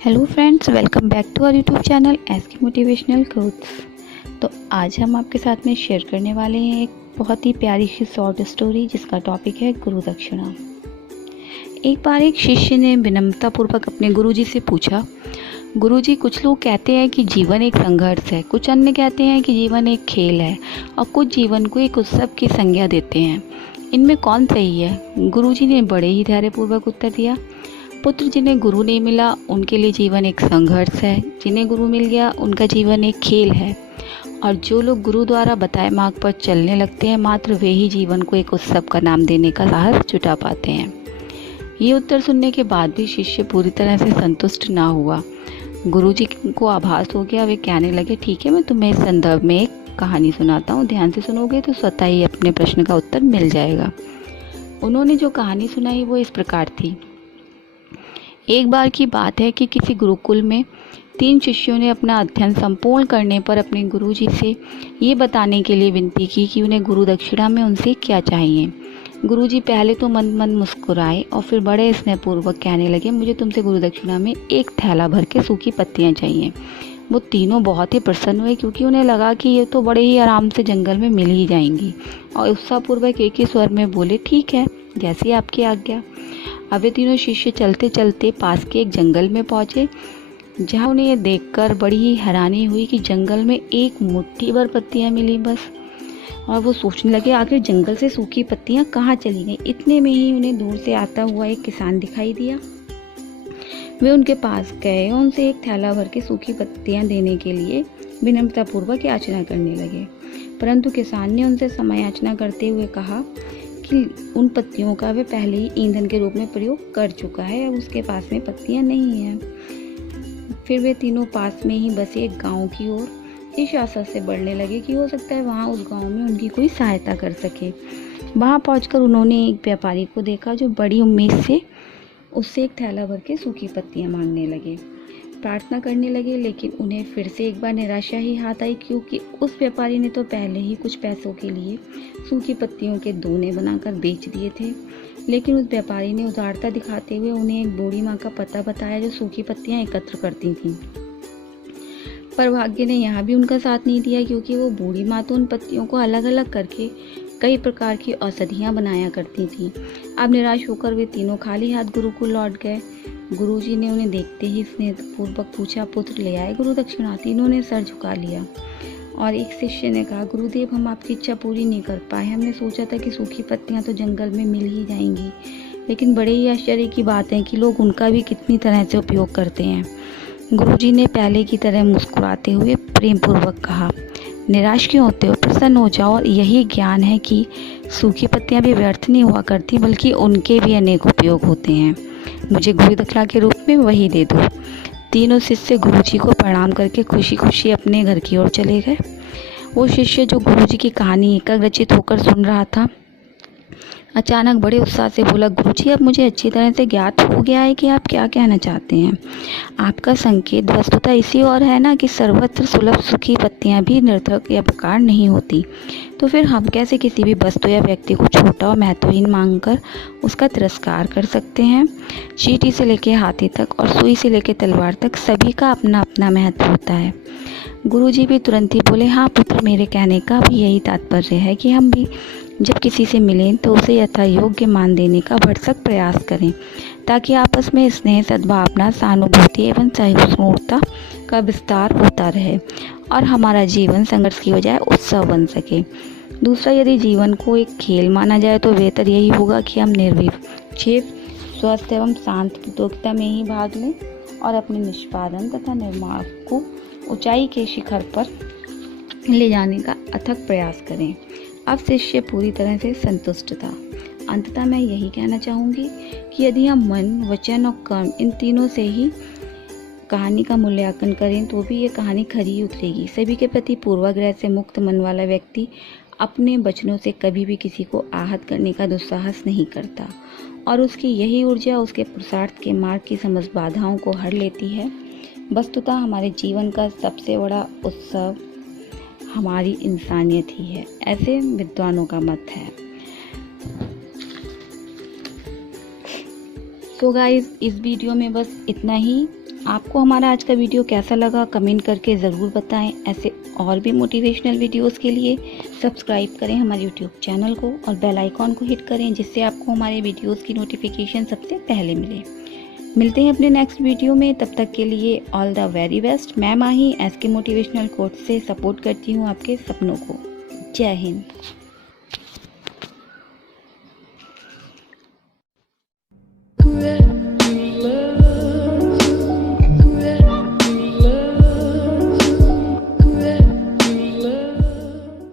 Hello friends, welcome back to our YouTube channel SK motivational quotes. तो आज हम आपके साथ में शेयर करने वाले हैं एक बहुत ही प्यारी सी शॉर्ट स्टोरी जिसका टॉपिक है गुरु दक्षिणा। एक बार एक शिष्य ने विनम्रतापूर्वक अपने गुरुजी से पूछा, गुरुजी, कुछ लोग कहते हैं कि जीवन एक संघर्ष है, कुछ अन्य कहते हैं कि जीवन एक खेल है और कुछ जीवन को एक उत्सव की संज्ञा देते हैं। इनमें कौन सही है? गुरुजी ने बड़े ही धैर्यपूर्वक उत्तर दिया, पुत्र, जिन्हें गुरु नहीं मिला उनके लिए जीवन एक संघर्ष है, जिन्हें गुरु मिल गया उनका जीवन एक खेल है, और जो लोग गुरु द्वारा बताए मार्ग पर चलने लगते हैं मात्र वे ही जीवन को एक उत्सव का नाम देने का साहस जुटा पाते हैं। ये उत्तर सुनने के बाद भी शिष्य पूरी तरह से संतुष्ट ना हुआ। गुरुजी को आभास हो गया। वे कहने लगे, ठीक है, मैं तुम्हें इस संदर्भ में एक कहानी सुनाता हूँ, ध्यान से सुनोगे तो स्वतः ही अपने प्रश्न का उत्तर मिल जाएगा। उन्होंने जो कहानी सुनाई वो इस प्रकार थी। एक बार की बात है कि किसी गुरुकुल में 3 शिष्यों ने अपना अध्ययन संपूर्ण करने पर अपने गुरुजी से ये बताने के लिए विनती की कि उन्हें गुरु दक्षिणा में उनसे क्या चाहिए। गुरुजी पहले तो मन मन मुस्कुराए और फिर बड़े स्नेहपूर्वक कहने लगे, मुझे तुमसे गुरु दक्षिणा में एक थैला भर के सूखी पत्तियां चाहिए। वो तीनों बहुत ही प्रसन्न हुए क्योंकि उन्हें लगा कि ये तो बड़े ही आराम से जंगल में मिल ही जाएंगी, और उत्साहपूर्वक एक ही स्वर में बोले, ठीक है, जैसी आपकी आज्ञा। अब वे तीनों शिष्य चलते चलते पास के एक जंगल में पहुंचे, जहां उन्हें यह देखकर बड़ी ही हैरानी हुई कि जंगल में एक मुट्ठी भर पत्तियां मिली बस। और वो सोचने लगे, आखिर जंगल से सूखी पत्तियां कहाँ चली गई। इतने में ही उन्हें दूर से आता हुआ एक किसान दिखाई दिया। वे उनके पास गए और उनसे एक थैला भर के सूखी पत्तियां देने के लिए विनम्रतापूर्वक याचना करने लगे, परंतु किसान ने उनसे समय याचना करते हुए कहा कि उन पत्तियों का वे पहले ही ईंधन के रूप में प्रयोग कर चुका है, अब उसके पास में पत्तियां नहीं हैं। फिर वे तीनों पास में ही बसे एक गांव की ओर इस आशा से बढ़ने लगे कि हो सकता है वहां उस गांव में उनकी कोई सहायता कर सके। वहां पहुंचकर उन्होंने एक व्यापारी को देखा जो बड़ी उम्मीद से उससे एक थैला भर के सूखी पत्तियां मांगने लगे, प्रार्थना करने लगे, लेकिन उन्हें फिर से एक बार निराशा ही हाथ आई, क्योंकि उस व्यापारी ने तो पहले ही कुछ पैसों के लिए सूखी पत्तियों के दोने बनाकर बेच दिए थे। लेकिन उस व्यापारी ने उदारता दिखाते हुए उन्हें एक बूढ़ी माँ का पता बताया जो सूखी पत्तियां एकत्र करती थीं। पर भाग्य ने यहाँ भी उनका साथ नहीं दिया, क्योंकि वो बूढ़ी माँ तो उन पत्तियों को अलग अलग करके कई प्रकार की औषधियाँ बनाया करती थी। अब निराश होकर वे तीनों खाली हाथ गुरुकुल लौट गए। गुरुजी ने उन्हें देखते ही स्नेहपूर्वक पूछा, पुत्र, ले आए गुरु दक्षिणा? तीनों ने सर झुका लिया और एक शिष्य ने कहा, गुरुदेव, हम आपकी इच्छा पूरी नहीं कर पाए। हमने सोचा था कि सूखी पत्तियां तो जंगल में मिल ही जाएंगी, लेकिन बड़े ही आश्चर्य की बात है कि लोग उनका भी कितनी तरह से उपयोग करते हैं। गुरुजी ने पहले की तरह मुस्कुराते हुए प्रेमपूर्वक कहा, निराश क्यों होते हो, प्रसन्न हो जाओ, और यही ज्ञान है कि सूखी पत्तियां भी व्यर्थ नहीं हुआ करती, बल्कि उनके भी अनेक उपयोग होते हैं। मुझे गुरु दक्षिणा के रूप में वही दे दो। तीनों शिष्य गुरुजी को प्रणाम करके खुशी खुशी अपने घर की ओर चले गए। वो शिष्य जो गुरुजी की कहानी एकाग्रचित होकर सुन रहा था, अचानक बड़े उत्साह से बोला, गुरुजी, अब मुझे अच्छी तरह से ज्ञात हो गया है कि आप क्या कहना चाहते हैं। आपका संकेत वस्तुतः इसी और है ना कि सर्वत्र सुलभ सूखी पत्तियां भी निरर्थक या बेकार नहीं होती। तो फिर हम कैसे किसी भी वस्तु या व्यक्ति को छोटा और महत्वहीन मानकर उसका तिरस्कार कर सकते हैं। चींटी से लेकर हाथी तक और सुई से लेकर तलवार तक सभी का अपना अपना महत्व होता है। गुरुजी भी तुरंत ही बोले, हाँ पुत्र, मेरे कहने का भी यही तात्पर्य है कि हम भी जब किसी से मिलें तो उसे यथा योग्य मान देने का भरसक प्रयास करें, ताकि आपस में स्नेह, सद्भावना, सहानुभूति एवं सहिष्णुता का विस्तार होता रहे और हमारा जीवन संघर्ष की बजाय उत्सव बन सके। दूसरा, यदि जीवन को एक खेल माना जाए तो बेहतर यही होगा कि हम निर्विक्षेप, स्वस्थ एवं शांत प्रतियोगिता में ही भाग लें और अपने निष्पादन तथा निर्माण को ऊंचाई के शिखर पर ले जाने का अथक प्रयास करें। अब शिष्य पूरी तरह से संतुष्ट था। अंततः मैं यही कहना चाहूँगी कि यदि हम मन, वचन और कर्म, इन तीनों से ही कहानी का मूल्यांकन करें तो भी ये कहानी खरी उतरेगी। सभी के प्रति पूर्वाग्रह से मुक्त मन वाला व्यक्ति अपने वचनों से कभी भी किसी को आहत करने का दुस्साहस नहीं करता, और उसकी यही ऊर्जा उसके पुरुषार्थ के मार्ग की समस्त बाधाओं को हर लेती है। वस्तुतः हमारे जीवन का सबसे बड़ा उत्सव हमारी इंसानियत ही है, ऐसे विद्वानों का मत है। सो गाइस, इस वीडियो में बस इतना ही। आपको हमारा आज का वीडियो कैसा लगा कमेंट करके ज़रूर बताएं। ऐसे और भी मोटिवेशनल वीडियोस के लिए सब्सक्राइब करें हमारे यूट्यूब चैनल को और बेल आइकॉन को हिट करें, जिससे आपको हमारे वीडियोस की नोटिफिकेशन सबसे पहले मिले। मिलते हैं अपने नेक्स्ट वीडियो में, तब तक के लिए ऑल द वेरी बेस्ट। मैं माही SK मोटिवेशनल कोच से सपोर्ट करती हूँ आपके सपनों को। जय हिंद।